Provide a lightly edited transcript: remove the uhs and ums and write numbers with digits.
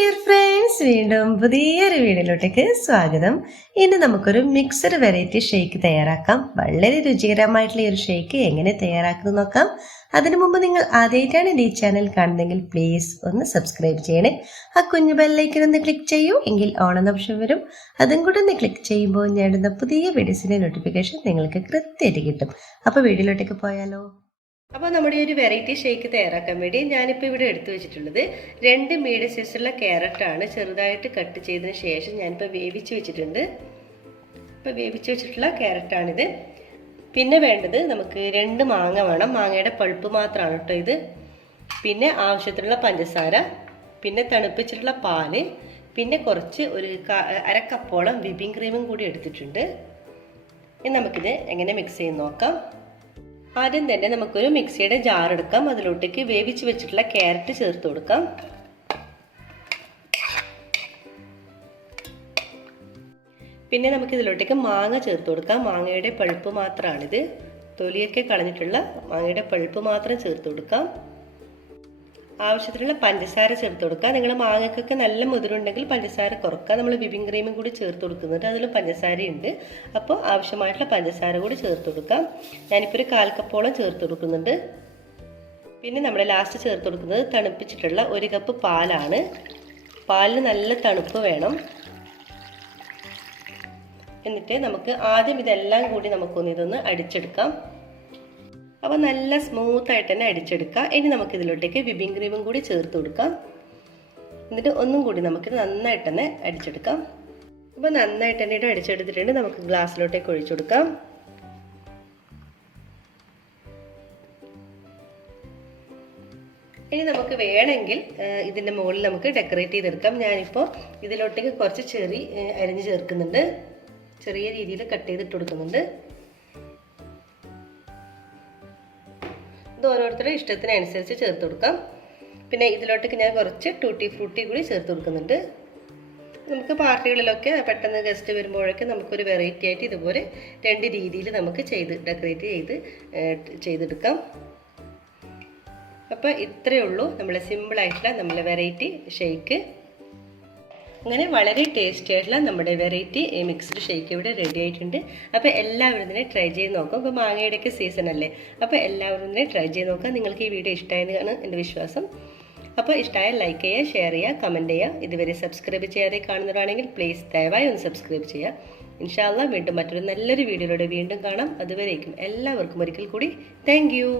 Dear friends, വീണ്ടും പുതിയൊരു വീഡിയോയിലോട്ടേക്ക് സ്വാഗതം. ഇന്ന് നമുക്കൊരു മിക്സഡ് വെറൈറ്റി ഷേക്ക് തയ്യാറാക്കാം. വളരെ രുചികരമായിട്ടുള്ള ഈ ഒരു ഷേക്ക് എങ്ങനെ തയ്യാറാക്കുന്നത് നോക്കാം. അതിനു മുമ്പ് നിങ്ങൾ ആദ്യമായിട്ടാണ് ഈ ചാനൽ കാണുന്നതെങ്കിൽ പ്ലീസ് ഒന്ന് സബ്സ്ക്രൈബ് ചെയ്യണേ. ആ കുഞ്ഞു ബെല്ലൈക്കൻ ഒന്ന് ക്ലിക്ക് ചെയ്യൂ, എങ്കിൽ ഓൺ എന്ന ഓപ്ഷൻ വരും. അതും കൂടെ ഒന്ന് ക്ലിക്ക് ചെയ്യുമ്പോൾ ഞാൻ ഇടുന്ന പുതിയ വീഡിയോസിൻ്റെ നോട്ടിഫിക്കേഷൻ നിങ്ങൾക്ക് കൃത്യമായിട്ട് കിട്ടും. അപ്പോൾ വീഡിയോയിലോട്ടേക്ക് പോയാലോ. അപ്പോൾ നമ്മുടെ ഒരു വെറൈറ്റി ഷേക്ക് തയ്യാറാക്കാൻ വേണ്ടി ഞാനിപ്പോൾ ഇവിടെ എടുത്തു വെച്ചിട്ടുള്ളത് 2 മീഡിയം സൈസുള്ള ക്യാരറ്റാണ്. ചെറുതായിട്ട് കട്ട് ചെയ്തതിന് ശേഷം ഞാനിപ്പോൾ വേവിച്ച് വെച്ചിട്ടുണ്ട്. ഇപ്പോൾ വേവിച്ച് വെച്ചിട്ടുള്ള ക്യാരറ്റാണിത്. പിന്നെ വേണ്ടത് നമുക്ക് 2 മാങ്ങ വേണം. മാങ്ങയുടെ പൾപ്പ് മാത്രമാണ് കേട്ടോ ഇത്. പിന്നെ ആവശ്യത്തിനുള്ള പഞ്ചസാര, പിന്നെ തണുപ്പിച്ചിട്ടുള്ള പാല്, പിന്നെ കുറച്ച് ഒരു അരക്കപ്പോളം വിപ്പിംഗ് ക്രീമും കൂടി എടുത്തിട്ടുണ്ട്. ഇനി നമുക്കിത് എങ്ങനെ മിക്സ് ചെയ്ത് നോക്കാം. ആദ്യം തന്നെ നമുക്കൊരു മിക്സിയുടെ ജാർ എടുക്കാം. അതിലോട്ടേക്ക് വേവിച്ച് വെച്ചിട്ടുള്ള ക്യാരറ്റ് ചേർത്ത് കൊടുക്കാം. പിന്നെ നമുക്ക് ഇതിലോട്ടേക്ക് മാങ്ങ ചേർത്ത് കൊടുക്കാം. മാങ്ങയുടെ പൾപ്പ് മാത്രമാണിത്. തൊലിയൊക്കെ കളഞ്ഞിട്ടുള്ള മാങ്ങയുടെ പൾപ്പ് മാത്രം ചേർത്ത് കൊടുക്കാം. ആവശ്യത്തിനുള്ള പഞ്ചസാര ചേർത്ത് കൊടുക്കുക. നിങ്ങൾ മാങ്ങക്കൊക്കെ നല്ല മധുരമുണ്ടെങ്കിൽ പഞ്ചസാര കുറക്കുക. നമ്മൾ വിപ്പിംഗ് ക്രീമും കൂടി ചേർത്ത് കൊടുക്കുന്നുണ്ട്, അതിലും പഞ്ചസാരയുണ്ട്. അപ്പോൾ ആവശ്യമായിട്ടുള്ള പഞ്ചസാര കൂടി ചേർത്ത് കൊടുക്കാം. ഞാനിപ്പോൾ ഒരു 1/4 കപ്പോളം ചേർത്ത് കൊടുക്കുന്നുണ്ട്. പിന്നെ നമ്മൾ ലാസ്റ്റ് ചേർത്ത് കൊടുക്കുന്നത് തണുപ്പിച്ചിട്ടുള്ള 1 കപ്പ് പാലാണ്. പാലിന് നല്ല തണുപ്പ് വേണം. എന്നിട്ട് നമുക്ക് ആദ്യം ഇതെല്ലാം കൂടി ഇതൊന്ന് അടിച്ചെടുക്കാം. അപ്പോൾ നല്ല സ്മൂത്തായിട്ട് തന്നെ അടിച്ചെടുക്കുക. ഇനി നമുക്കിതിലോട്ടേക്ക് വിപ്പിംഗ് ക്രീമും കൂടി ചേർത്ത് കൊടുക്കാം. എന്നിട്ട് ഒന്നും കൂടി നമുക്കിത് നന്നായിട്ട് തന്നെ അടിച്ചെടുക്കാം. അപ്പോൾ നന്നായിട്ട് തന്നെ അടിച്ചെടുത്തിട്ടുണ്ട്. നമുക്ക് ഗ്ലാസ്സിലോട്ടേക്ക് ഒഴിച്ചു കൊടുക്കാം. ഇനി നമുക്ക് വേണമെങ്കിൽ ഇതിൻ്റെ മുകളിൽ നമുക്ക് ഡെക്കറേറ്റ് ചെയ്തെടുക്കാം. ഞാനിപ്പോൾ ഇതിലോട്ടേക്ക് കുറച്ച് ചെറി അരിഞ്ഞ് ചേർക്കുന്നുണ്ട്. ചെറിയ രീതിയിൽ കട്ട് ചെയ്തിട്ട് കൊടുക്കുന്നുണ്ട്. ഇത് ഓരോരുത്തരുടെ ഇഷ്ടത്തിനനുസരിച്ച് ചേർത്ത് കൊടുക്കാം. പിന്നെ ഇതിലോട്ടേക്ക് ഞാൻ കുറച്ച് ടൂട്ടി ഫ്രൂട്ടി കൂടി ചേർത്ത് കൊടുക്കുന്നുണ്ട്. നമുക്ക് പാർട്ടികളിലൊക്കെ പെട്ടെന്ന് ഗസ്റ്റ് വരുമ്പോഴൊക്കെ നമുക്കൊരു വെറൈറ്റി ആയിട്ട് ഇതുപോലെ 2 രീതിയിൽ നമുക്ക് ഡെക്കറേറ്റ് ചെയ്തെടുക്കാം. അപ്പോൾ ഇത്രയേ ഉള്ളൂ നമ്മളെ സിമ്പിളായിട്ടുള്ള നമ്മളെ വെറൈറ്റി ഷേക്ക്. അങ്ങനെ വളരെ ടേസ്റ്റി ആയിട്ടുള്ള നമ്മുടെ വെറൈറ്റി മിക്സ്ഡ് ഷേക്ക് ഇവിടെ റെഡി ആയിട്ടുണ്ട്. അപ്പോൾ എല്ലാവരും ഇതിനെ ട്രൈ ചെയ്ത് നോക്കാം. ഇപ്പോൾ മാങ്ങയുടെയൊക്കെ സീസൺ അല്ലേ, അപ്പോൾ എല്ലാവരും ഇതിനെ ട്രൈ ചെയ്ത് നോക്കാം. നിങ്ങൾക്ക് ഈ വീഡിയോ ഇഷ്ടമായെന്നാണ് എൻ്റെ വിശ്വാസം. അപ്പോൾ ഇഷ്ടമായ ലൈക്ക് ചെയ്യുക, ഷെയർ ചെയ്യുക, കമൻറ്റ് ചെയ്യുക. ഇതുവരെ സബ്സ്ക്രൈബ് ചെയ്യാതെ കാണുന്നവരാണെങ്കിൽ പ്ലീസ് ദയവായി ഒന്ന് സബ്സ്ക്രൈബ് ചെയ്യുക. ഇൻഷാ അല്ലാഹ് വീണ്ടും മറ്റൊരു നല്ലൊരു വീഡിയോയിലൂടെ വീണ്ടും കാണാം. അതുവരേക്കും എല്ലാവർക്കും ഒരിക്കൽ കൂടി താങ്ക് യു.